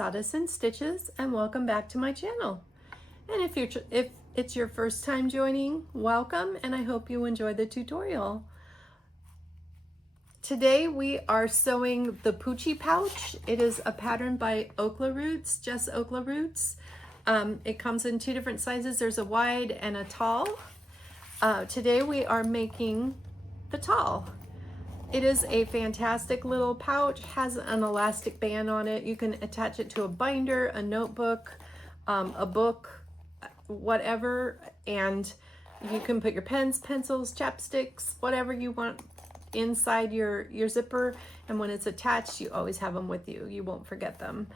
Sawdust and Stitches, and welcome back to my channel. And if it's your first time joining, welcome, and I hope you enjoy the tutorial. Today we are sewing the Poochy pouch. It is a pattern by Oklaroots, just Oklaroots. It comes in two different sizes. There's a wide and a tall. Today we are making the tall. It is a fantastic little pouch, has an elastic band on it. You can attach it to a binder, a notebook, a book, whatever, and you can put your pens, pencils, chapsticks, whatever you want inside your zipper, and when it's attached, you always have them with you. You won't forget them.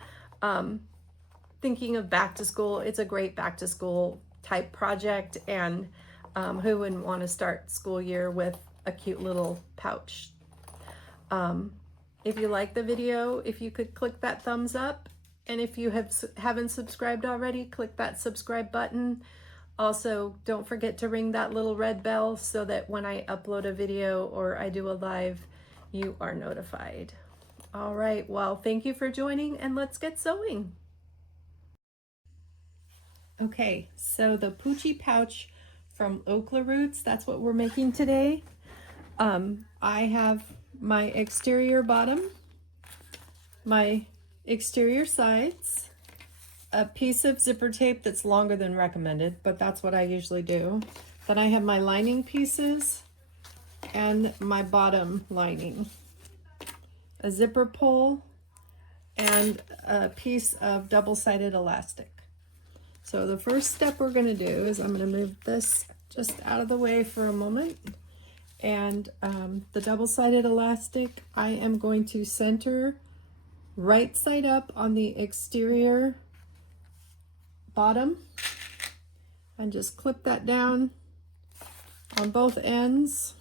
Thinking of back to school, it's a great back to school type project, and who wouldn't want to start school year with a cute little pouch? If you like the video, if you could click that thumbs up, and if you haven't subscribed already, click that subscribe button. Also, don't forget to ring that little red bell so that when I upload a video or I do a live, you are notified. All right, well, thank you for joining, and let's get sewing. Okay, so the Poochy pouch from Oklaroots, that's what we're making today. I have my exterior bottom, my exterior sides, a piece of zipper tape that's longer than recommended, but that's what I usually do. Then I have my lining pieces and my bottom lining, a zipper pull, and a piece of double-sided elastic. So the first step we're going to do is I'm going to move this just out of the way for a moment. And the double-sided elastic, I am going to center right side up on the exterior bottom and just clip that down on both ends.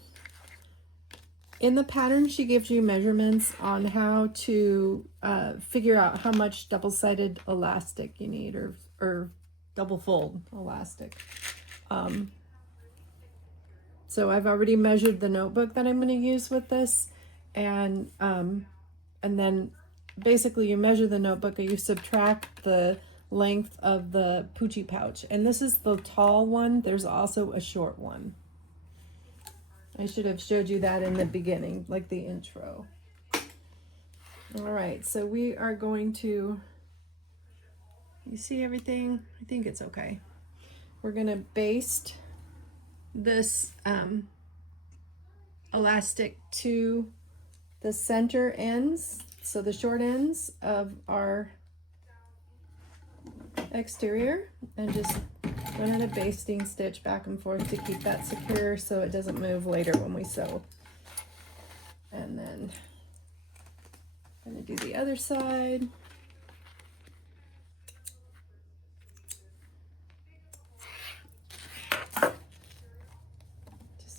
In the pattern, she gives you measurements on how to figure out how much double-sided elastic you need, or double fold elastic. So I've already measured the notebook that I'm going to use with this, and then basically you measure the notebook and you subtract the length of the Poochy pouch. And this is the tall one. There's also a short one. I should have showed you that in the beginning, like the intro. All right, so we are going to, you see everything? I think it's okay. We're going to baste this elastic to the center ends, so the short ends of our exterior, and just run in a basting stitch back and forth to keep that secure so it doesn't move later when we sew. And then I'm going to do the other side.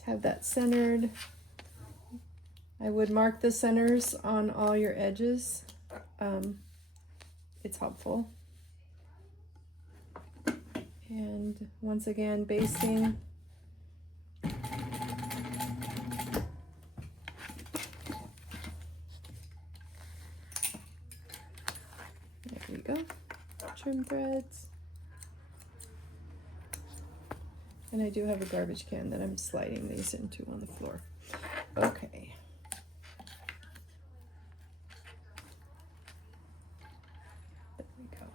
Have that centered. I would mark the centers on all your edges. It's helpful. And once again, basting. There we go. Trim threads. And I do have a garbage can that I'm sliding these into on the floor. Okay. There we go.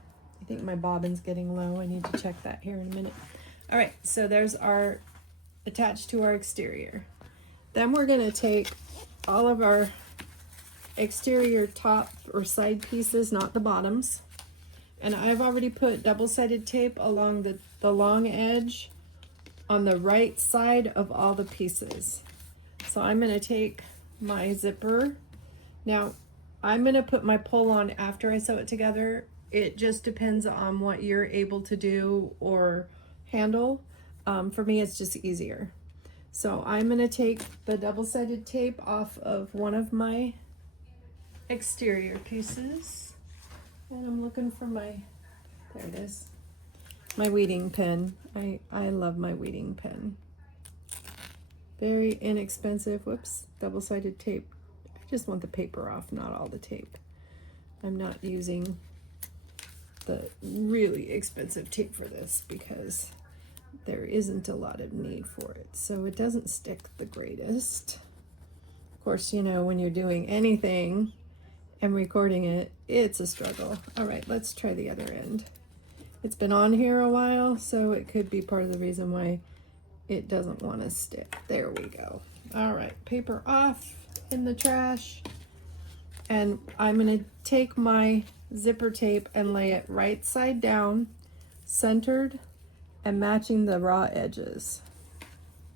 I think my bobbin's getting low. I need to check that here in a minute. All right, so there's our attached to our exterior. Then we're going to take all of our exterior top or side pieces, not the bottoms. And I've already put double-sided tape along the long edge on the right side of all the pieces. So I'm going to take my zipper. Now I'm going to put my pull on after I sew it together. It just depends on what you're able to do or handle. For me, it's just easier. So I'm going to take the double-sided tape off of one of my exterior pieces, and I'm looking for my, there it is, my weeding pen. I love my weeding pen. Very inexpensive. Whoops, double-sided tape. I just want the paper off, not all the tape. I'm not using the really expensive tape for this because there isn't a lot of need for it. So it doesn't stick the greatest. Of course, you know, when you're doing anything and recording it, it's a struggle. All right, let's try the other end. It's been on here a while, so it could be part of the reason why it doesn't want to stick. There we go. All right, paper off in the trash. And I'm going to take my zipper tape and lay it right side down, centered, and matching the raw edges.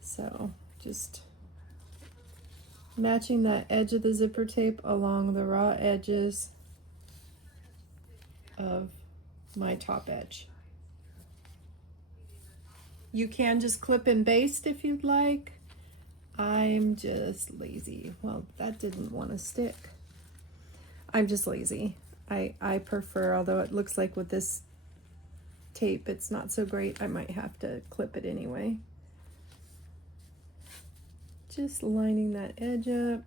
So just matching that edge of the zipper tape along the raw edges of my top edge. You can just clip and baste if you'd like. I'm just lazy. Well, that didn't want to stick. I'm just lazy. I prefer, although it looks like with this tape it's not so great, I might have to clip it anyway. Just lining that edge up,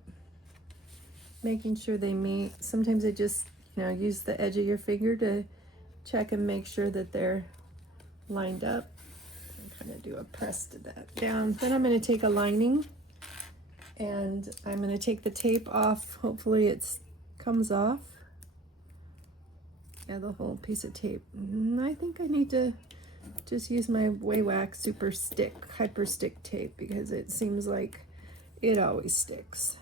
making sure they meet. Sometimes I just, you know, use the edge of your finger to check and make sure that they're lined up. Kind of do a press to that down. Then I'm going to take a lining and I'm going to take the tape off. Hopefully it comes off. Yeah, the whole piece of tape. I think I need to just use my Wax Super Stick, Hyper Stick tape, because it seems like it always sticks.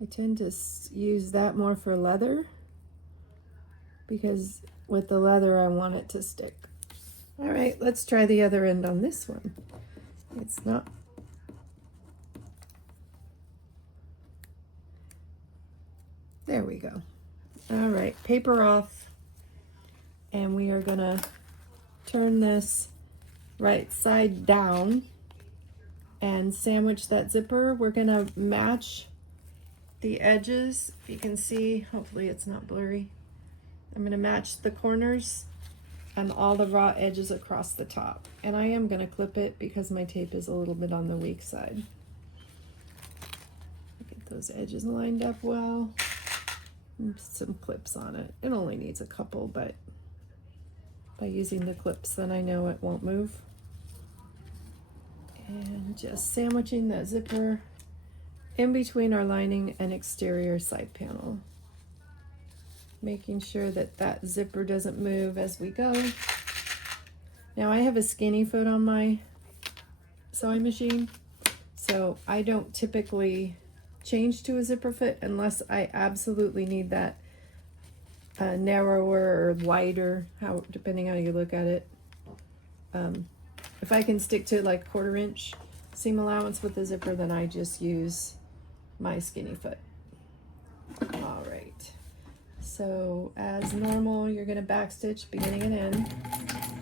I tend to use that more for leather because with the leather I want it to stick. All right, let's try the other end on this one. It's not. There we go. All right, paper off, and we are gonna turn this right side down and sandwich that zipper. We're gonna match the edges. If you can see, hopefully it's not blurry. I'm gonna match the corners and all the raw edges across the top. And I am gonna clip it because my tape is a little bit on the weak side. Get those edges lined up well. Some clips on it. It only needs a couple, but by using the clips, then I know it won't move. And just sandwiching that zipper in between our lining and exterior side panel. Making sure that that zipper doesn't move as we go. Now I have a skinny foot on my sewing machine, so I don't typically change to a zipper foot unless I absolutely need that narrower or wider, depending how you look at it. If I can stick to like 1/4 inch seam allowance with the zipper, then I just use my skinny foot. All right, so as normal, you're going to backstitch beginning and end,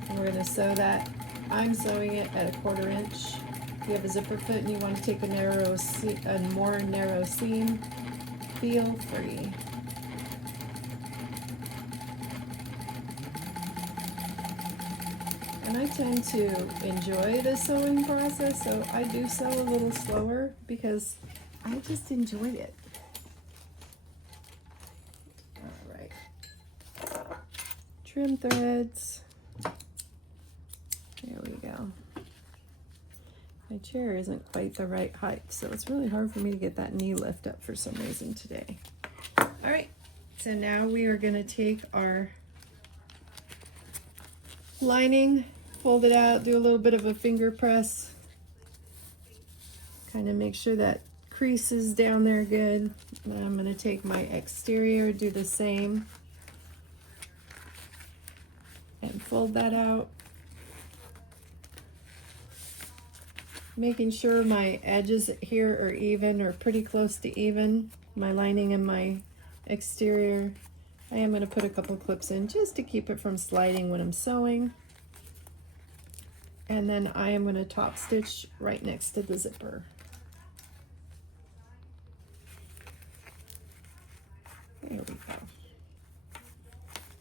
and we're going to sew that. I'm sewing it at 1/4 inch. If you have a zipper foot and you want to take a more narrow seam, feel free. And I tend to enjoy the sewing process, so I do sew a little slower because I just enjoy it. All right. Trim threads. There we go. My chair isn't quite the right height, so it's really hard for me to get that knee lift up for some reason today. All right, so now we are going to take our lining, fold it out, do a little bit of a finger press, kind of make sure that crease is down there good. And I'm going to take my exterior, do the same, and fold that out. Making sure my edges here are even or pretty close to even, my lining and my exterior. I am going to put a couple clips in just to keep it from sliding when I'm sewing. And then I am going to top stitch right next to the zipper. There we go.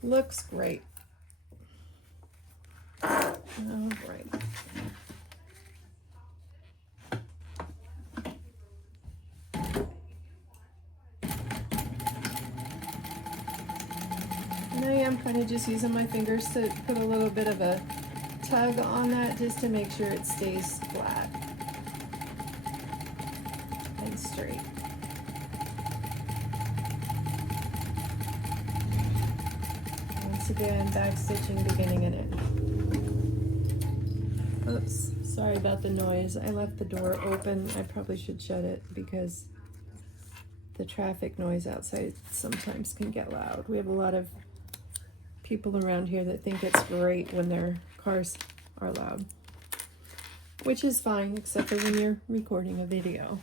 Looks great. All right. I'm kind of just using my fingers to put a little bit of a tug on that just to make sure it stays flat and straight. Once again, back stitching beginning and end. Oops, sorry about the noise. I left the door open. I probably should shut it because the traffic noise outside sometimes can get loud. We have a lot of people around here that think it's great when their cars are loud, which is fine except for when you're recording a video.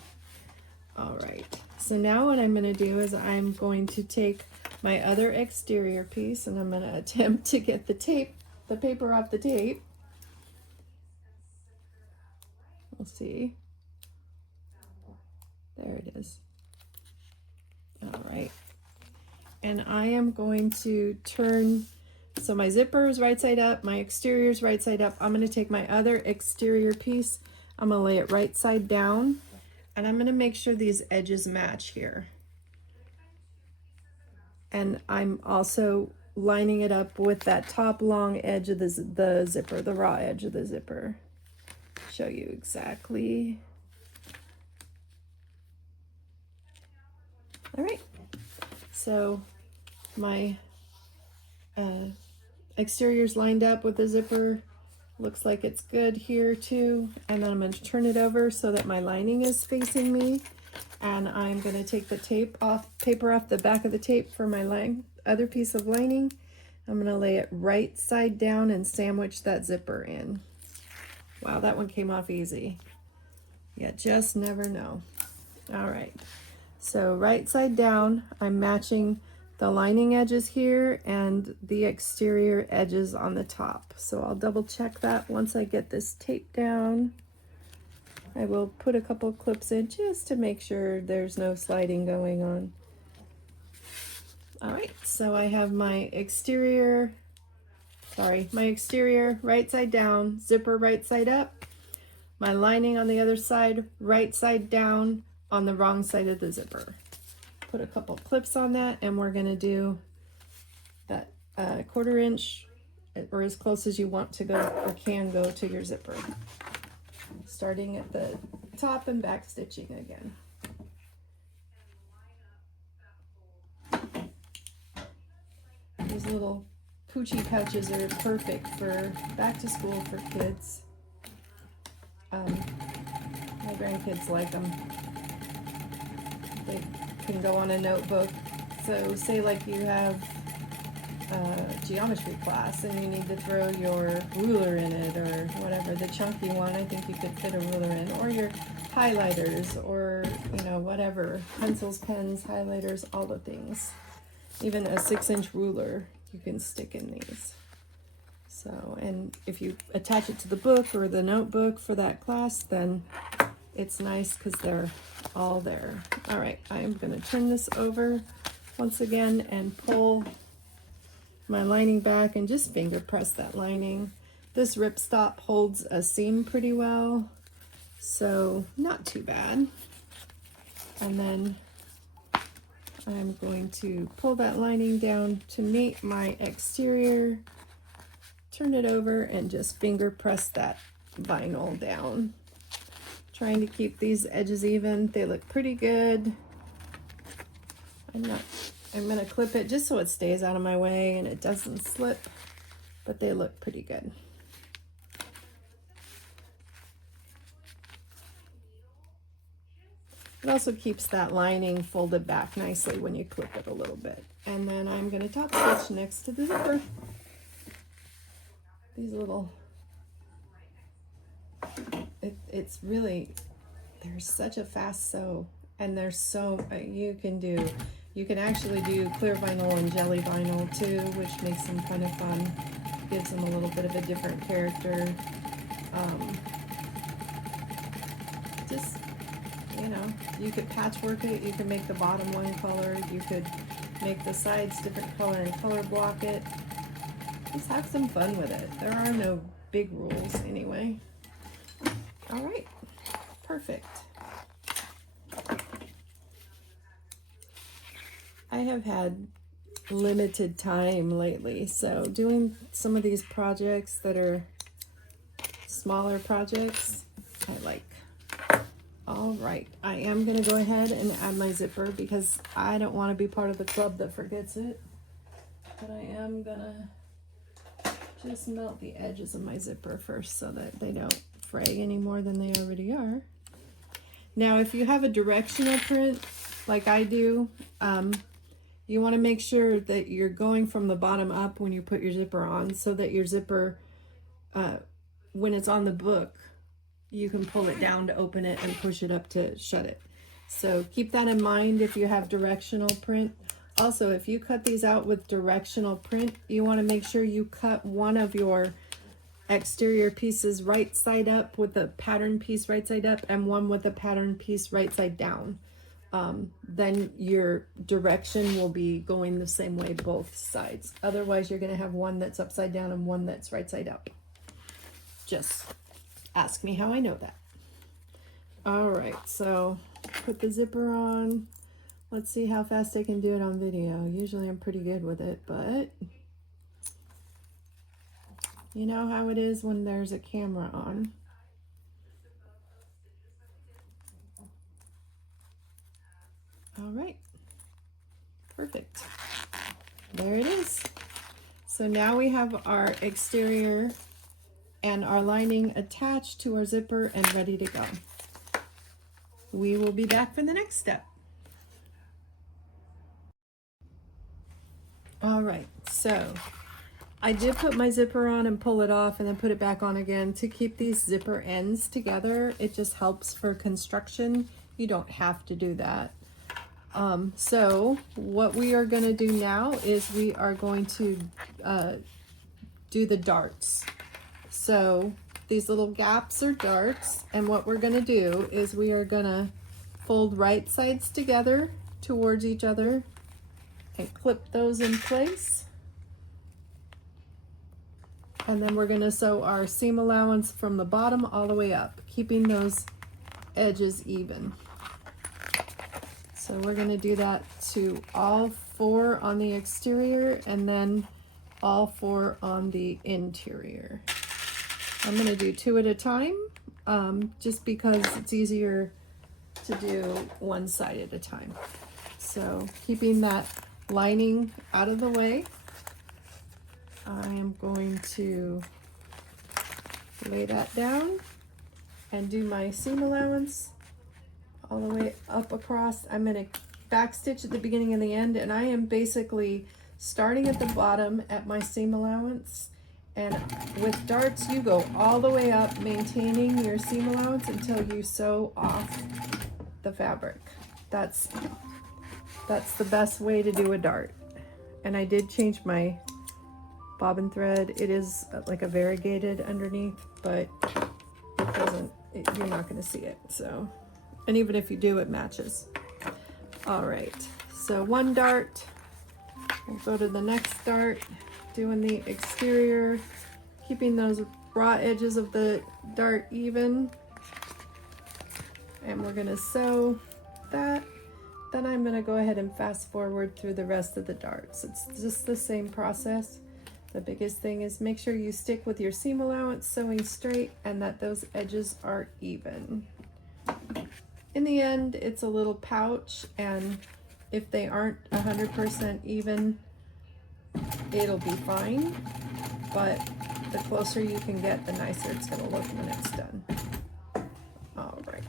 All right, so now what I'm going to do is I'm going to take my other exterior piece and I'm going to attempt to get the paper off the tape. We'll see. There it is. All right, and I am going to turn, so my zipper is right side up, my exterior is right side up. I'm going to take my other exterior piece, I'm going to lay it right side down, and I'm going to make sure these edges match here. And I'm also lining it up with that top long edge of the zipper, the raw edge of the zipper. Show you exactly. All right, so my exterior's lined up with the zipper. Looks like it's good here too. And then I'm going to turn it over so that my lining is facing me. And I'm going to take the paper off the back of the tape for my other piece of lining. I'm going to lay it right side down and sandwich that zipper in. Wow, that one came off easy. You just never know. All right, so right side down, I'm matching the lining edges here and the exterior edges on the top. So I'll double check that once I get this tape down. I will put a couple of clips in just to make sure there's no sliding going on. All right, so I have my exterior right side down, zipper right side up, my lining on the other side, right side down on the wrong side of the zipper. Put a couple clips on that, and we're going to do that 1/4 inch or as close as you want to go or can go to your zipper. Starting at the top and back stitching again. These little Poochy pouches are perfect for back to school for kids. My grandkids like them. They can go on a notebook. So say like you have a geometry class and you need to throw your ruler in it or whatever, the chunky one, I think you could fit a ruler in, or your highlighters, or whatever, pencils, pens, highlighters, all the things. Even a 6-inch ruler you can stick in these. So, and if you attach it to the book or the notebook for that class, then it's nice because they're all there. All right, I am going to turn this over once again and pull my lining back and just finger press that lining. This ripstop holds a seam pretty well, so not too bad. And then I'm going to pull that lining down to meet my exterior, turn it over, and just finger press that vinyl down. Trying to keep these edges even. They look pretty good. I'm gonna clip it just so it stays out of my way and it doesn't slip, but they look pretty good. It also keeps that lining folded back nicely when you clip it a little bit. And then I'm gonna top stitch next to the zipper. These little, it's really, they're such a fast sew, and they're so, you can actually do clear vinyl and jelly vinyl too, which makes them kind of fun, gives them a little bit of a different character. Just, you could patchwork it, you could make the bottom one color, you could make the sides different color and color block it. Just have some fun with it. There are no big rules anyway. All right, perfect. I have had limited time lately. So doing some of these projects that are smaller projects, I like. All right, I am gonna go ahead and add my zipper because I don't want to be part of the club that forgets it. But I am gonna just melt the edges of my zipper first so that they don't fray any more than they already are. Now, if you have a directional print like I do, you want to make sure that you're going from the bottom up when you put your zipper on, so that your zipper, when it's on the book, you can pull it down to open it and push it up to shut it. So keep that in mind if you have directional print. Also, if you cut these out with directional print, you want to make sure you cut one of your exterior pieces right side up with the pattern piece right side up and one with the pattern piece right side down. Then your direction will be going the same way both sides. Otherwise, you're going to have one that's upside down and one that's right side up. Just ask me how I know that. All right, so put the zipper on. Let's see how fast I can do it on video. Usually I'm pretty good with it, but you know how it is when there's a camera on. All right, perfect. There it is. So now we have our exterior and our lining attached to our zipper and ready to go. We will be back for the next step. All right, so I did put my zipper on and pull it off and then put it back on again to keep these zipper ends together. It just helps for construction. You don't have to do that. So what we are going to do now is we are going to do the darts. So these little gaps are darts, and what we're going to do is we are going to fold right sides together towards each other and clip those in place. And then we're going to sew our seam allowance from the bottom all the way up, keeping those edges even. So we're going to do that to all four on the exterior and then all four on the interior. I'm going to do two at a time, just because it's easier to do one side at a time. So keeping that lining out of the way, I am going to lay that down and do my seam allowance all the way up across. I'm going to back stitch at the beginning and the end, and I am basically starting at the bottom at my seam allowance. And with darts, you go all the way up, maintaining your seam allowance until you sew off the fabric. That's the best way to do a dart. And I did change my bobbin thread. It is like a variegated underneath, but it doesn't, you're not going to see it. So, and even if you do, it matches. All right, so one dart. We'll go to the next dart, doing the exterior, keeping those raw edges of the dart even. And we're going to sew that. Then I'm going to go ahead and fast forward through the rest of the darts. It's just the same process. The biggest thing is make sure you stick with your seam allowance, sewing straight, and that those edges are even. In the end, it's a little pouch, and if they aren't 100% even, it'll be fine. But the closer you can get, the nicer it's going to look when it's done. All right.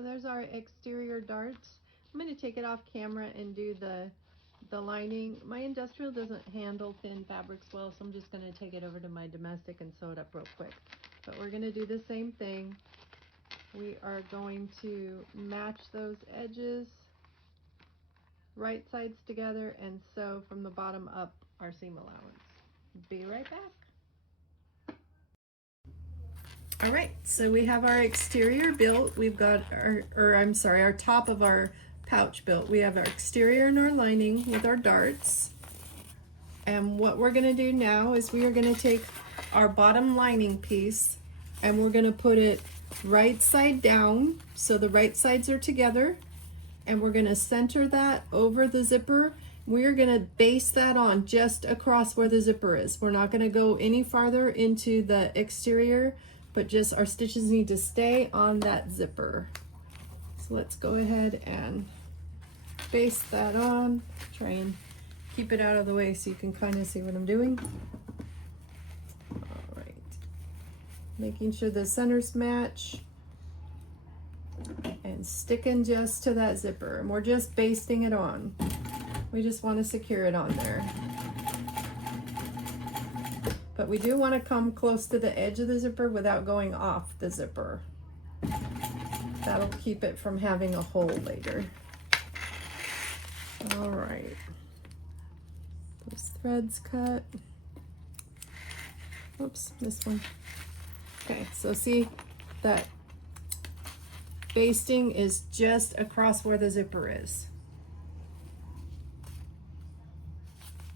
So there's our exterior darts. I'm going to take it off camera and do the lining. My industrial doesn't handle thin fabrics well, so I'm just going to take it over to my domestic and sew it up real quick. But we're going to do the same thing. We are going to match those edges, right sides together, and sew from the bottom up our seam allowance. Be right back. All right, so we have our exterior built. We've got our top of our pouch built. We have our exterior and our lining with our darts. And what we're gonna do now is we are gonna take our bottom lining piece and we're gonna put it right side down, so the right sides are together, and we're gonna center that over the zipper. We're gonna baste that on just across where the zipper is. We're not gonna go any farther into the exterior, but just our stitches need to stay on that zipper. So let's go ahead and baste that on. Try and keep it out of the way so you can kind of see what I'm doing. All right, making sure the centers match and sticking just to that zipper, and we're just basting it on. We just want to secure it on there, but we do want to come close to the edge of the zipper without going off the zipper. That'll keep it from having a hole later. All right, those threads cut. Oops, this one. Okay, so see that basting is just across where the zipper is.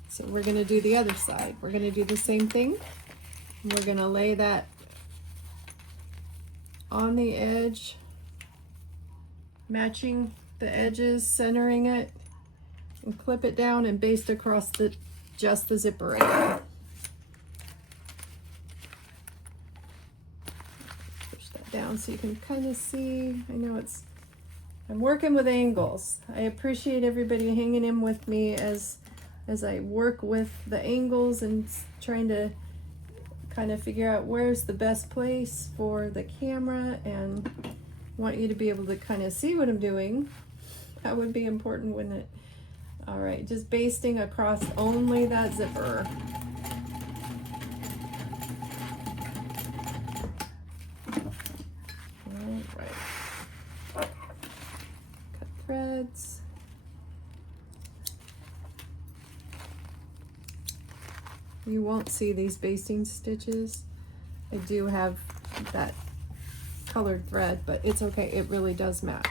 So we're gonna do the other side. We're gonna do the same thing. We're gonna lay that on the edge, matching the edges, centering it, and clip it down and baste across just the zipper area. Push that down so you can kind of see. I know I'm working with angles. I appreciate everybody hanging in with me as I work with the angles and trying to kind of figure out where's the best place for the camera, and want you to be able to kind of see what I'm doing. That would be important, wouldn't it? All right, just basting across only that zipper. All right, cut threads. You won't see these basting stitches. I do have that colored thread, but it's okay, it really does match.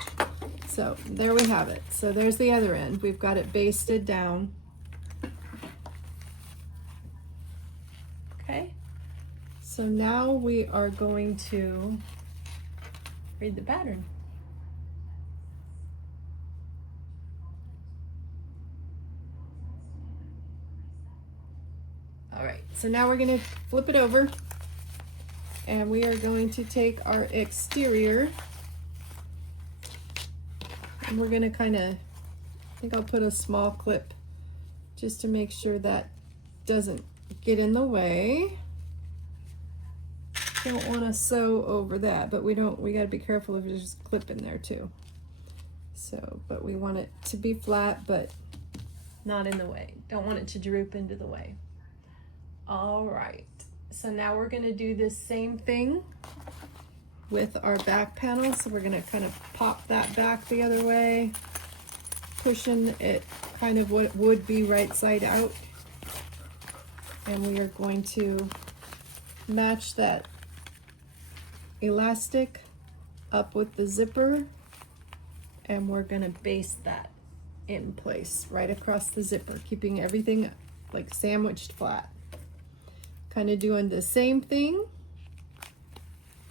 So there we have it. So there's the other end. We've got it basted down. Okay, so now we are going to read the pattern. All right, so now we're going to flip it over, and we are going to take our exterior, and we're going to kind of, I think I'll put a small clip just to make sure that doesn't get in the way. Don't want to sew over that, but we got to be careful if there's a clip in there too. So, but we want it to be flat, but not in the way. Don't want it to droop into the way. All right, so now we're going to do this same thing with our back panel. So we're going to kind of pop that back the other way, pushing it kind of what would be right side out. And we are going to match that elastic up with the zipper, and we're going to baste that in place right across the zipper, keeping everything like sandwiched flat. Kind of doing the same thing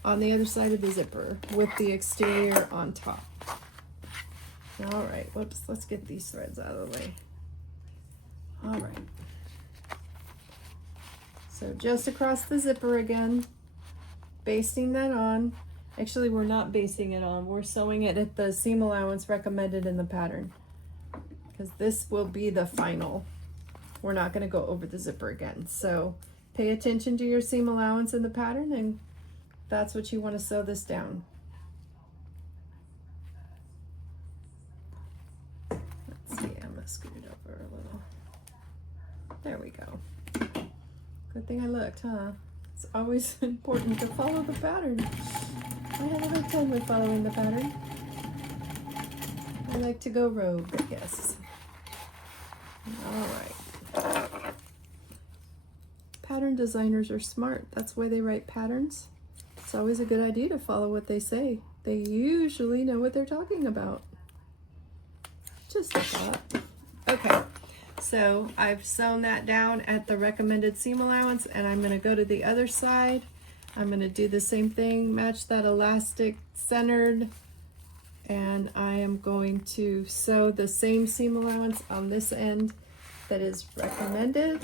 on the other side of the zipper with the exterior on top. All right, whoops, let's get these threads out of the way. All right. So just across the zipper again, basting that on. Actually, we're not basting it on, we're sewing it at the seam allowance recommended in the pattern, because this will be the final. We're not going to go over the zipper again. So pay attention to your seam allowance in the pattern, and that's what you want to sew this down. There we go. Good thing I looked, huh? It's always important to follow the pattern. I have a hard time with following the pattern. I like to go rogue, I guess. All right. Pattern designers are smart. That's why they write patterns. It's always a good idea to follow what they say. They usually know what they're talking about. Just a thought. Okay, so I've sewn that down at the recommended seam allowance, and I'm going to go to the other side. I'm going to do the same thing, match that elastic centered, and I am going to sew the same seam allowance on this end that is recommended,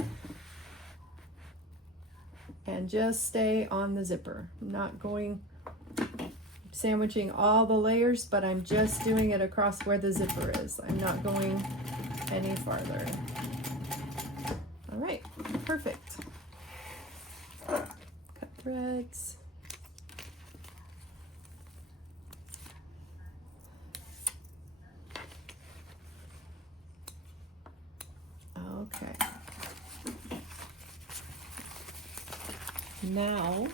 and just stay on the zipper. I'm not going sandwiching all the layers, but I'm just doing it across where the zipper is. I'm not going any farther. All right, perfect. Cut threads. Okay. Now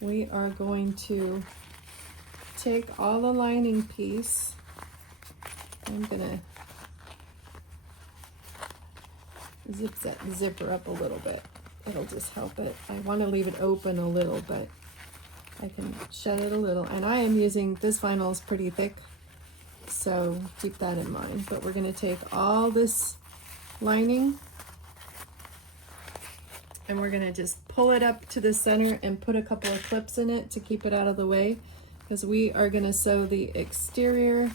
we are going to take all the lining piece. I'm gonna zip that zipper up a little bit. It'll just help it. I want to leave it open a little, but I can shut it a little. And I am using, this vinyl is pretty thick, so keep that in mind. But we're going to take all this lining and we're going to just pull it up to the center and put a couple of clips in it to keep it out of the way, because we are going to sew the exterior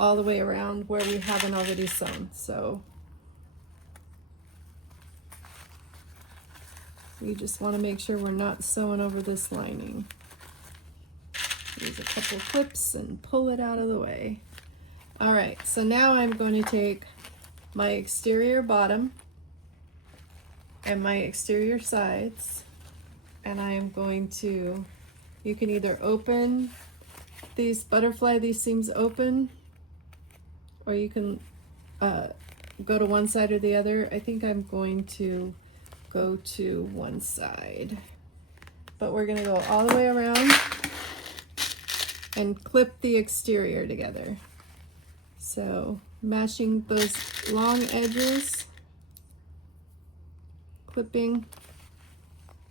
all the way around where we haven't already sewn. So we just want to make sure we're not sewing over this lining. Use a couple clips and pull it out of the way. All right, so now I'm going to take my exterior bottom and my exterior sides, and I am going to, you can either open these, butterfly these seams open, or you can go to one side or the other. I think I'm going to go to one side, but we're going to go all the way around and clip the exterior together. So mashing those long edges, clipping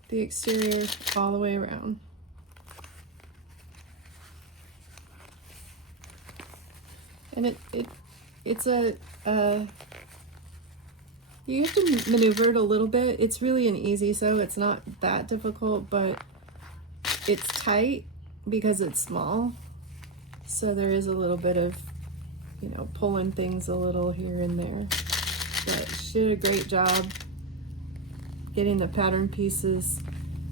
the exterior all the way around. And it's a you have to maneuver it a little bit. It's really an easy sew. It's not that difficult, but it's tight because it's small. So there is a little bit of, you know, pulling things a little here and there. But she did a great job getting the pattern pieces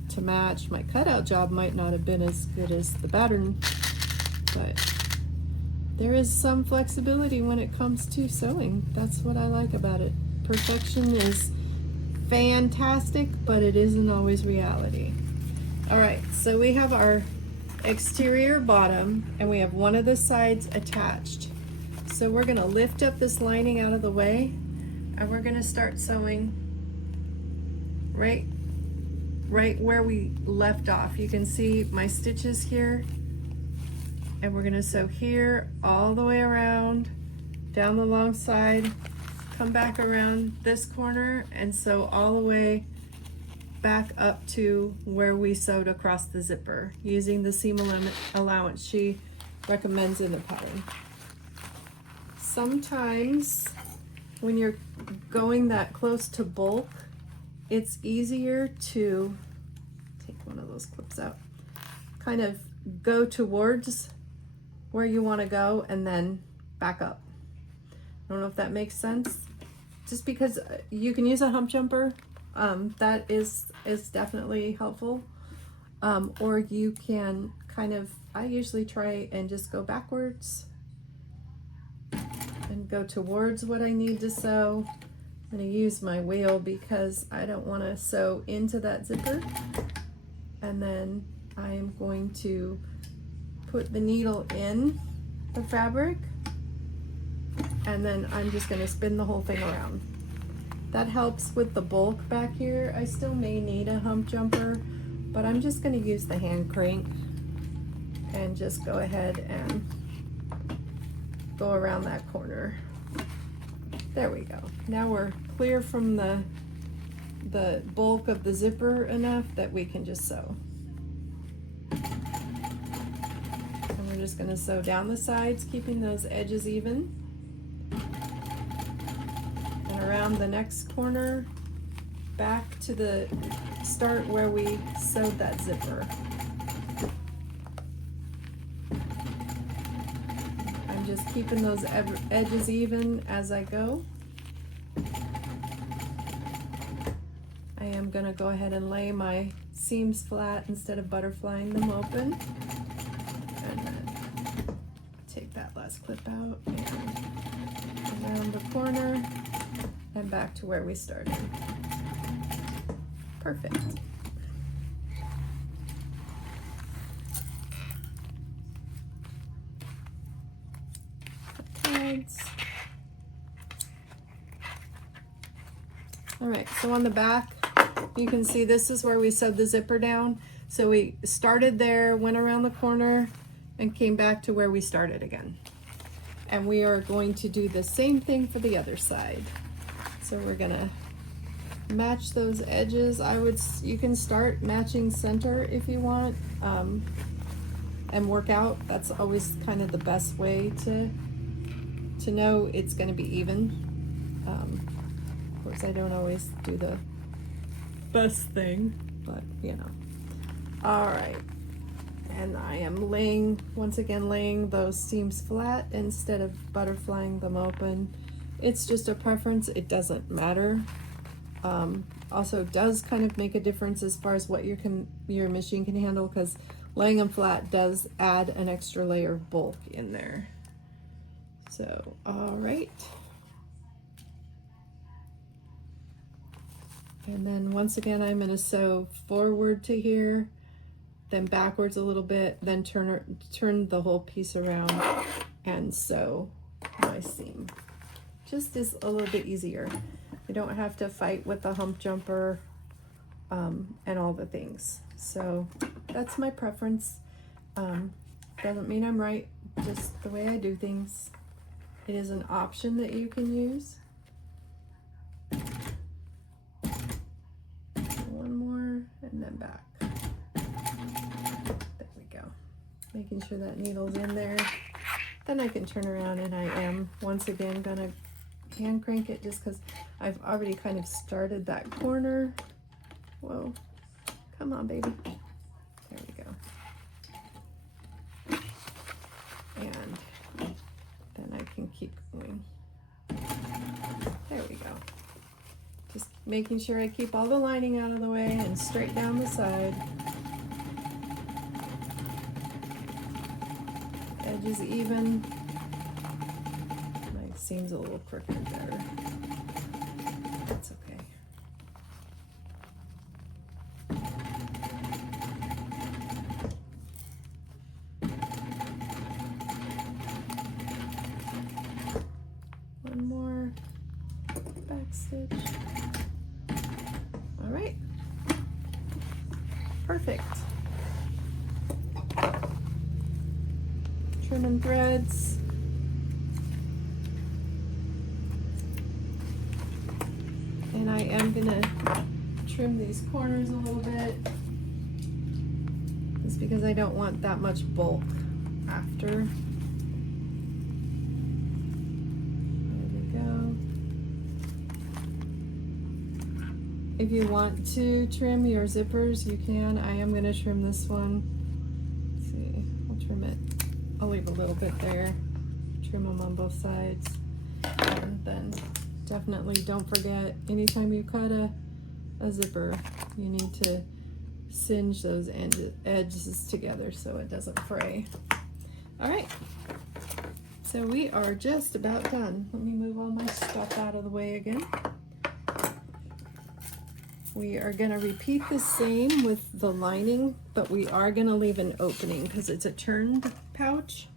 to match. My cutout job might not have been as good as the pattern, but there is some flexibility when it comes to sewing. That's what I like about it. Perfection is fantastic, but it isn't always reality. All right, so we have our exterior bottom and we have one of the sides attached. So we're gonna lift up this lining out of the way and we're gonna start sewing right where we left off. You can see my stitches here, and we're gonna sew here all the way around, down the long side, come back around this corner and sew all the way back up to where we sewed across the zipper using the seam allowance she recommends in the pattern. Sometimes when you're going that close to bulk, it's easier to take one of those clips out, kind of go towards where you want to go and then back up. I don't know if that makes sense. Just because you can use a hump jumper, that is definitely helpful. Or you can kind of, I usually try and just go backwards and go towards what I need to sew. I'm going to use my wheel because I don't want to sew into that zipper. And then I am going to put the needle in the fabric, and then I'm just going to spin the whole thing around. That helps with the bulk back here. I still may need a hump jumper, but I'm just going to use the hand crank and just go ahead and go around that corner. There we go. Now we're clear from the bulk of the zipper enough that we can just sew. And we're just going to sew down the sides, keeping those edges even. And around the next corner, back to the start where we sewed that zipper. I'm just keeping those edges even as I go. I am going to go ahead and lay my seams flat instead of butterflying them open. And then take that last clip out and around the corner and back to where we started. Perfect. Tags. All right, so on the back, you can see this is where we sewed the zipper down. So we started there, went around the corner, and came back to where we started again. And we are going to do the same thing for the other side. So we're gonna match those edges. You can start matching center if you want, and work out. That's always kind of the best way to know it's gonna be even. Of course, I don't always do the best thing, but you know. All right, and I am once again laying those seams flat instead of butterflying them open. It's just a preference, it doesn't matter. Also does kind of make a difference as far as what your machine can handle, because laying them flat does add an extra layer of bulk in there. So, all right. And then once again, I'm going to sew forward to here, then backwards a little bit, then turn the whole piece around and sew my seam. Just is a little bit easier. I don't have to fight with the hump jumper and all the things. So that's my preference. Doesn't mean I'm right, just the way I do things. It is an option that you can use. One more and then back. There we go. Making sure that needle's in there. Then I can turn around, and I am once again gonna hand crank it just because I've already kind of started that corner. Whoa, come on, baby. There we go. And then I can keep going. There we go. Just making sure I keep all the lining out of the way and straight down the side. Edges even. My seam's a little crooked there. That's okay. One more back stitch. All right, perfect. Trimming threads. And I am gonna trim these corners a little bit, just because I don't want that much bulk after. There we go. If you want to trim your zippers, you can. I am gonna trim this one. Let's see, I'll trim it. I'll leave a little bit there. Trim them on both sides. And then definitely don't forget, anytime you cut a zipper, you need to singe those edges together so it doesn't fray. All right, so we are just about done. Let me move all my stuff out of the way again. We are gonna repeat the same with the lining, but we are gonna leave an opening because it's a turned pouch.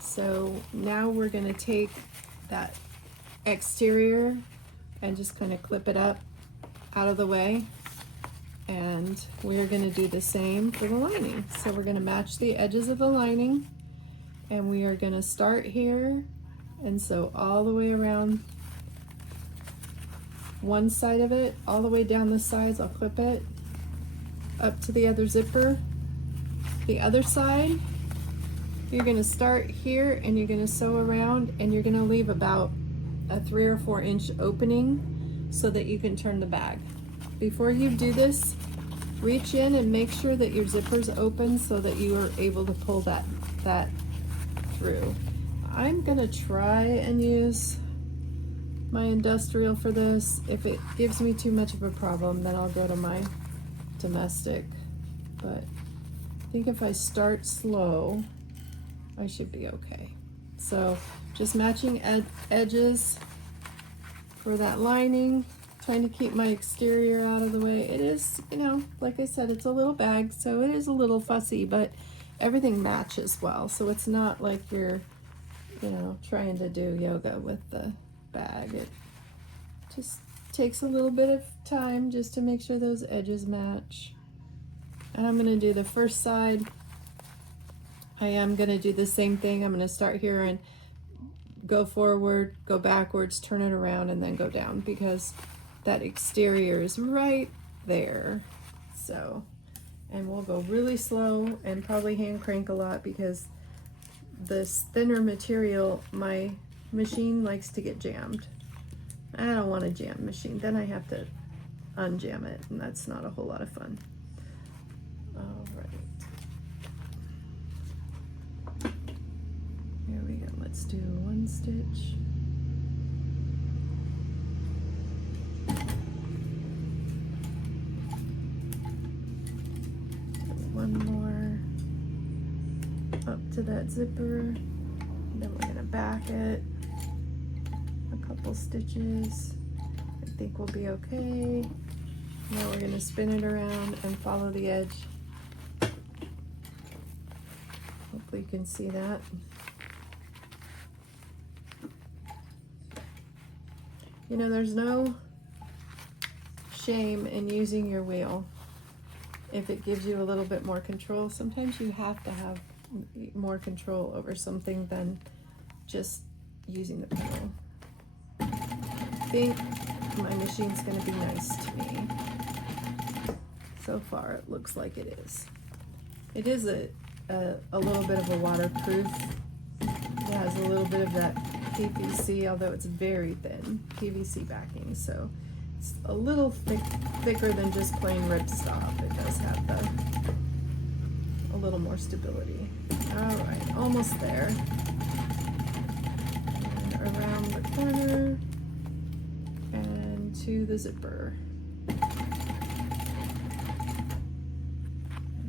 So now we're gonna take that exterior and just kind of clip it up out of the way. And we're going to do the same for the lining. So we're going to match the edges of the lining, and we are going to start here and sew all the way around one side of it, all the way down the sides. I'll clip it up to the other zipper. The other side, you're going to start here and you're going to sew around, and you're going to leave about a 3 or 4 inch opening so that you can turn the bag. Before you do this, reach in and make sure that your zipper's open so that you are able to pull that through. I'm gonna try and use my industrial for this. If it gives me too much of a problem, then I'll go to my domestic. But I think if I start slow, I should be okay. So just matching edges for that lining, trying to keep my exterior out of the way. It is, you know, like I said, it's a little bag, so it is a little fussy, but everything matches well. So it's not like you're, you know, trying to do yoga with the bag. It just takes a little bit of time just to make sure those edges match. And I'm gonna do the first side. I am gonna do the same thing. I'm gonna start here and go forward, go backwards, turn it around, and then go down, because that exterior is right there. So, and we'll go really slow and probably hand crank a lot, because this thinner material, my machine likes to get jammed. I don't want a jam machine. Then I have to unjam it, and that's not a whole lot of fun. All right. Here we go. Let's do one stitch. One more up to that zipper. Then we're gonna back it a couple stitches. I think we'll be okay. Now we're gonna spin it around and follow the edge. Hopefully you can see that. You know, there's no shame in using your wheel if it gives you a little bit more control. Sometimes you have to have more control over something than just using the pedal. I think my machine's going to be nice to me. So far, it looks like it is. It is a little bit of a waterproof. It has a little bit of that PVC, although it's very thin PVC backing, so it's a little thicker than just plain ripstop. It does have a little more stability. All right, almost there. And around the corner and to the zipper. And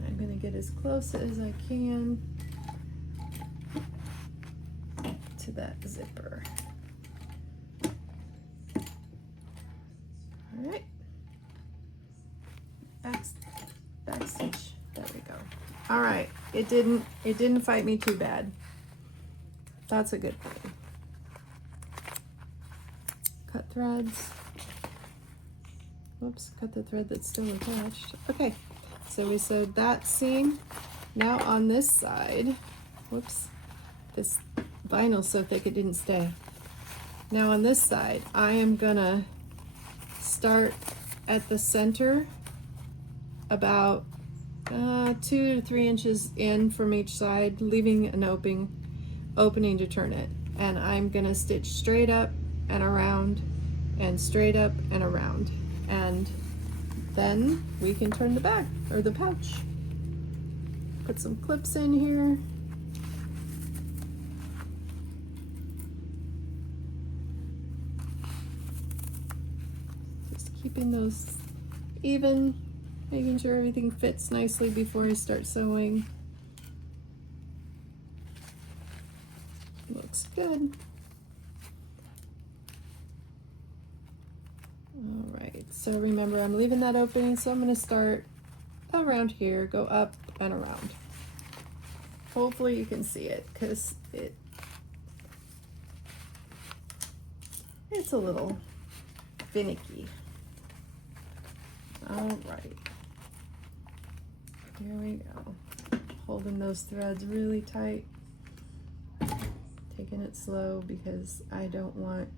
I'm going to get as close as I can to that zipper. All right, back stitch. There we go. All right, it didn't fight me too bad. That's a good thing. Cut threads. Whoops, cut the thread that's still attached. Okay, so we sewed that seam. Now on this side, whoops, this vinyl's so thick it didn't stay. Now on this side, I am gonna start at the center, about 2 to 3 inches in from each side, leaving an opening to turn it. And I'm gonna stitch straight up and around and straight up and around. And then we can turn the bag or the pouch. Put some clips in here. Just keeping those even, making sure everything fits nicely before I start sewing. Looks good. All right, so remember I'm leaving that opening, so I'm going to start around here, go up and around. Hopefully you can see it, because it's a little finicky. All right. Here we go. Holding those threads really tight. Taking it slow because I don't want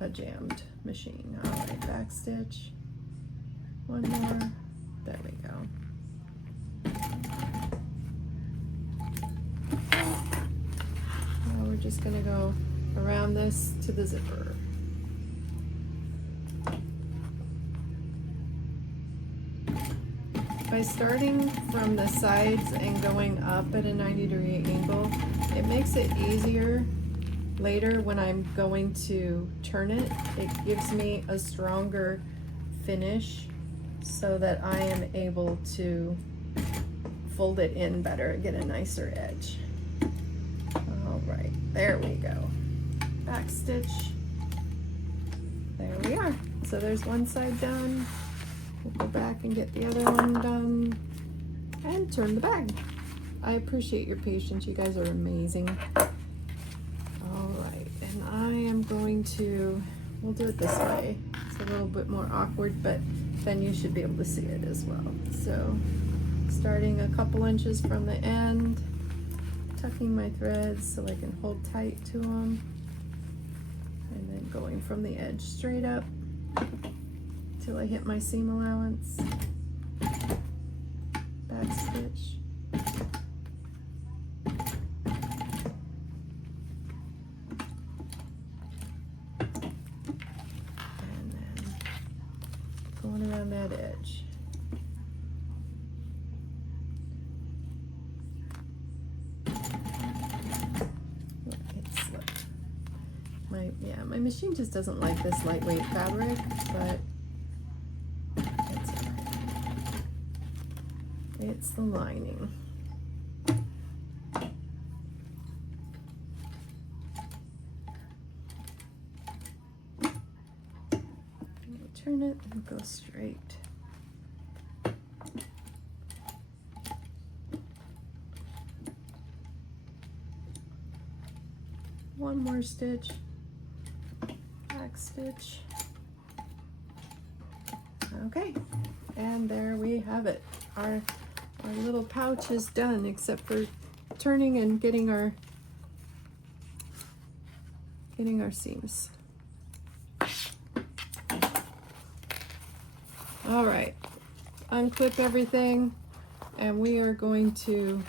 a jammed machine. All right, back stitch. One more. There we go. Now we're just gonna go around this to the zipper. By starting from the sides and going up at a 90-degree angle, it makes it easier later when I'm going to turn it. It gives me a stronger finish so that I am able to fold it in better and get a nicer edge. All right, there we go. Back stitch. There we are. So there's one side done. We'll go back and get the other one done and turn the bag. I appreciate your patience. You guys are amazing. All right, and I am going to, we'll do it this way. It's a little bit more awkward, but then you should be able to see it as well. So starting a couple inches from the end, tucking my threads so I can hold tight to them, and then going from the edge straight up till I hit my seam allowance. Back stitch. And then going around that edge. My machine just doesn't like this lightweight fabric, but it's the lining. Turn it and go straight. One more stitch, back stitch. Okay, and there we have it. Our little pouch is done, except for turning and getting our seams. All right, unclip everything, and we are going to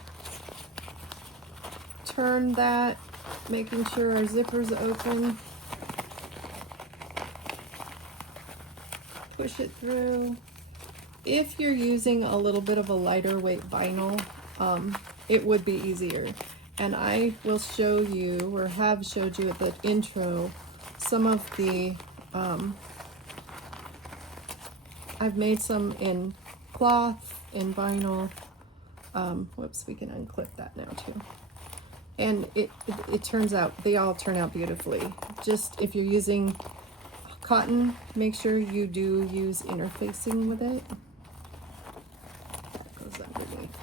turn that, making sure our zipper's open. Push it through. If you're using a little bit of a lighter weight vinyl, it would be easier. And I will show you, or have showed you at the intro, some of the, I've made some in cloth, in vinyl. Whoops, we can unclip that now too. And it turns out, they all turn out beautifully. Just if you're using cotton, make sure you do use interfacing with it. That goes underneath.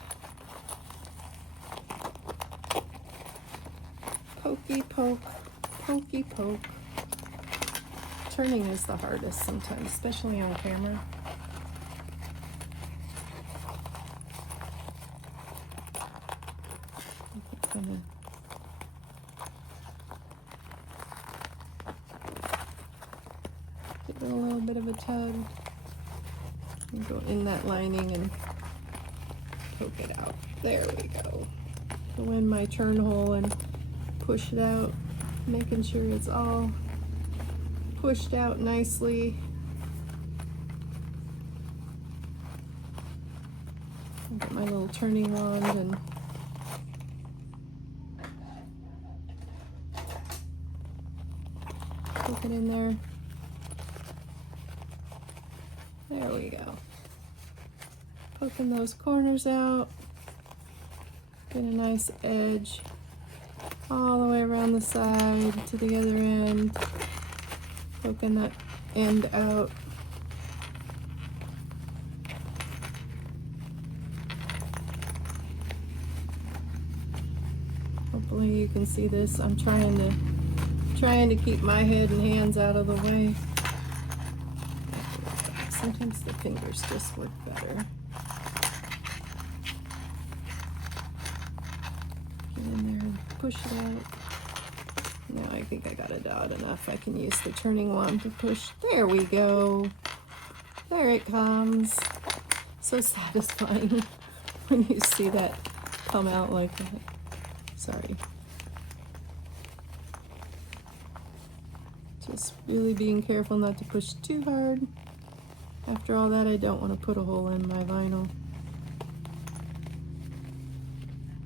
Pokey poke, pokey poke. Turning is the hardest sometimes, especially on camera. Give it a little bit of a tug and go in that lining and poke it out. There we go. Go in my turn hole and push it out, making sure it's all pushed out nicely. I'll get my little turning wand and poke it in there. There we go. Poking those corners out. Get a nice edge all the way around the side to the other end. Poking that end out. Hopefully you can see this. I'm trying to keep my head and hands out of the way. Sometimes the fingers just work better. Get in there and push it out. Now I think I got it out enough. I can use the turning wand to push. There we go. There it comes. So satisfying when you see that come out like that. Sorry. Just really being careful not to push too hard. After all that, I don't want to put a hole in my vinyl.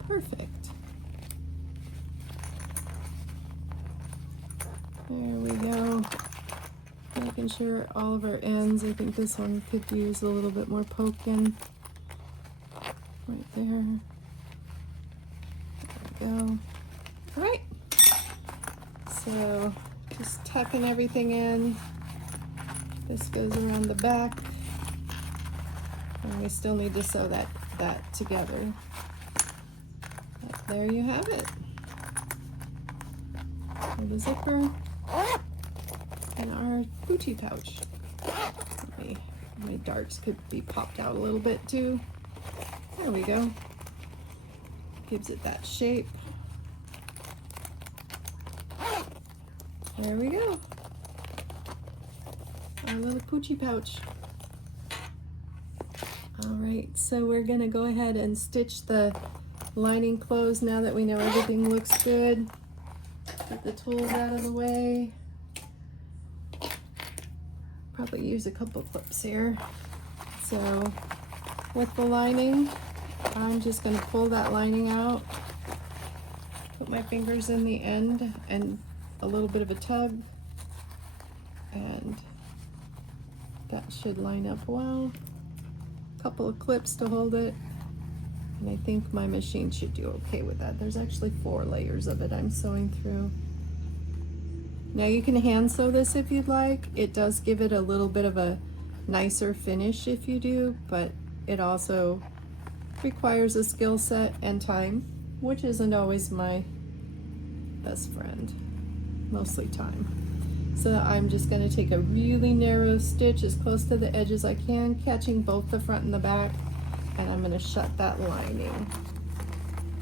Perfect. There we go. Making sure all of our ends, I think this one could use a little bit more poking. Right there. There we go. All right. So just tucking everything in. This goes around the back. And we still need to sew that together. But there you have it. For the zipper. And our Poochy pouch. My darts could be popped out a little bit too. There we go. Gives it that shape. There we go. Our little Poochy pouch. All right, so we're gonna go ahead and stitch the lining closed now that we know everything looks good. Get the tools out of the way. Probably use a couple clips here. So with the lining, I'm just going to pull that lining out, put my fingers in the end and a little bit of a tug, and that should line up well. A couple of clips to hold it, and I think my machine should do okay with that. There's actually 4 layers of it I'm sewing through. Now you can hand sew this if you'd like. It does give it a little bit of a nicer finish if you do, but it also requires a skill set and time, which isn't always my best friend, mostly time. So I'm just going to take a really narrow stitch as close to the edge as I can, catching both the front and the back, and I'm going to shut that lining.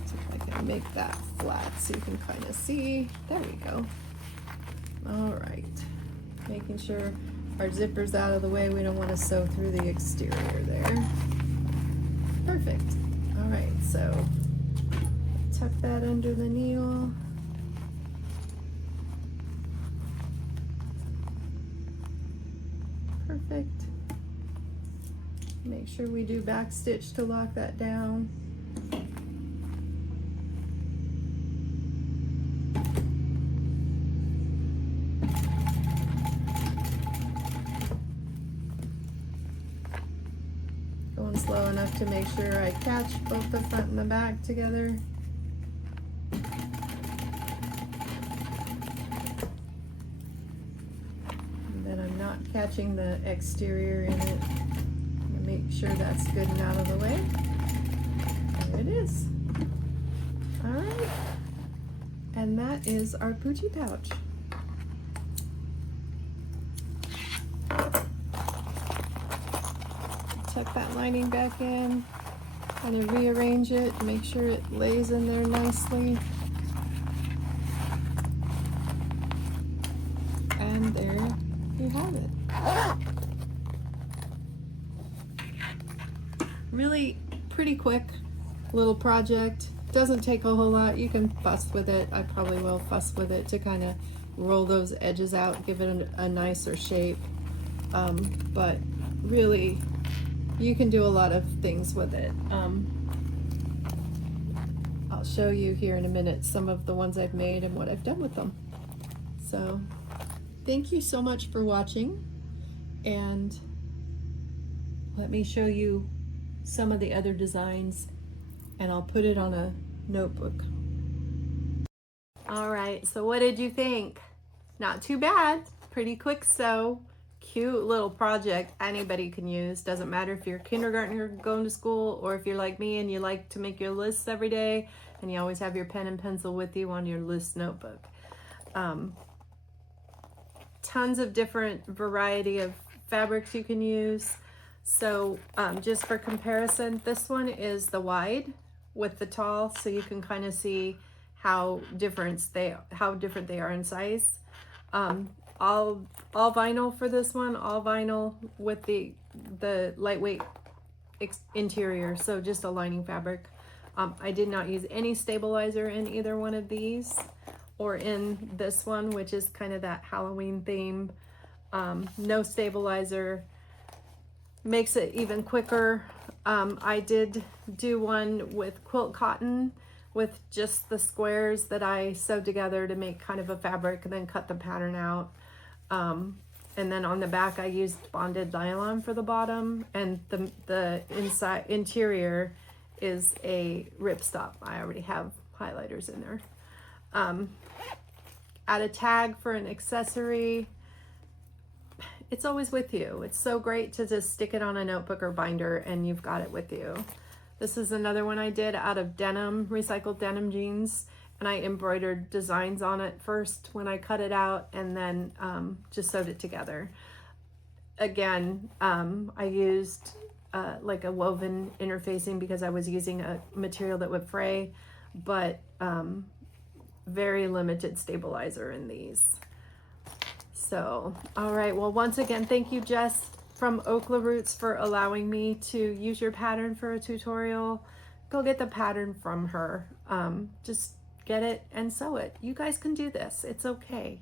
See if I can make that flat so you can kind of see. There we go. All right, making sure our zipper's out of the way. We don't want to sew through the exterior there. Perfect. All right, so tuck that under the needle. Perfect. Make sure we do back stitch to lock that down. Going slow enough to make sure I catch both the front and the back together. And then I'm not catching the exterior in it. Make sure that's good and out of the way. There it is. All right. And that is our Poochy pouch. Tuck that lining back in, kind of rearrange it, make sure it lays in there nicely. And there you have it. Really pretty quick little project. Doesn't take a whole lot. You can fuss with it. I probably will fuss with it to kind of roll those edges out, give it a nicer shape. But really, you can do a lot of things with it. I'll show you here in a minute some of the ones I've made and what I've done with them. So thank you so much for watching, and let me show you some of the other designs, and I'll put it on a notebook. All right, so what did you think? Not too bad, pretty quick sew. Cute little project anybody can use. Doesn't matter if you're a kindergartner going to school, or if you're like me and you like to make your lists every day and you always have your pen and pencil with you on your list notebook. Tons of different variety of fabrics you can use. So just for comparison, this one is the wide with the tall, so you can kind of see how different they are in size. All vinyl for this one, all vinyl with the lightweight interior, so just a lining fabric. I did not use any stabilizer in either one of these or in this one, which is kind of that Halloween theme. No stabilizer, makes it even quicker. I did do one with quilt cotton with just the squares that I sewed together to make kind of a fabric and then cut the pattern out. And then on the back I used bonded nylon for the bottom, and the interior is a ripstop. I already have highlighters in there. Add a tag for an accessory. It's always with you. It's so great to just stick it on a notebook or binder and you've got it with you. This is another one I did out of denim, recycled denim jeans, and I embroidered designs on it first when I cut it out, and then just sewed it together. Again, I used like a woven interfacing because I was using a material that would fray, but very limited stabilizer in these. So, all right, well, once again, thank you, Jess from Oklaroots, for allowing me to use your pattern for a tutorial. Go get the pattern from her. Just get it and sew it. You guys can do this. It's okay.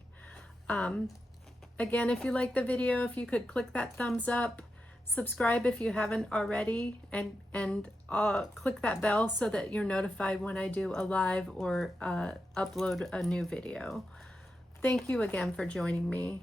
Again, if you like the video, if you could click that thumbs up, subscribe if you haven't already, and click that bell so that you're notified when I do a live or upload a new video. Thank you again for joining me.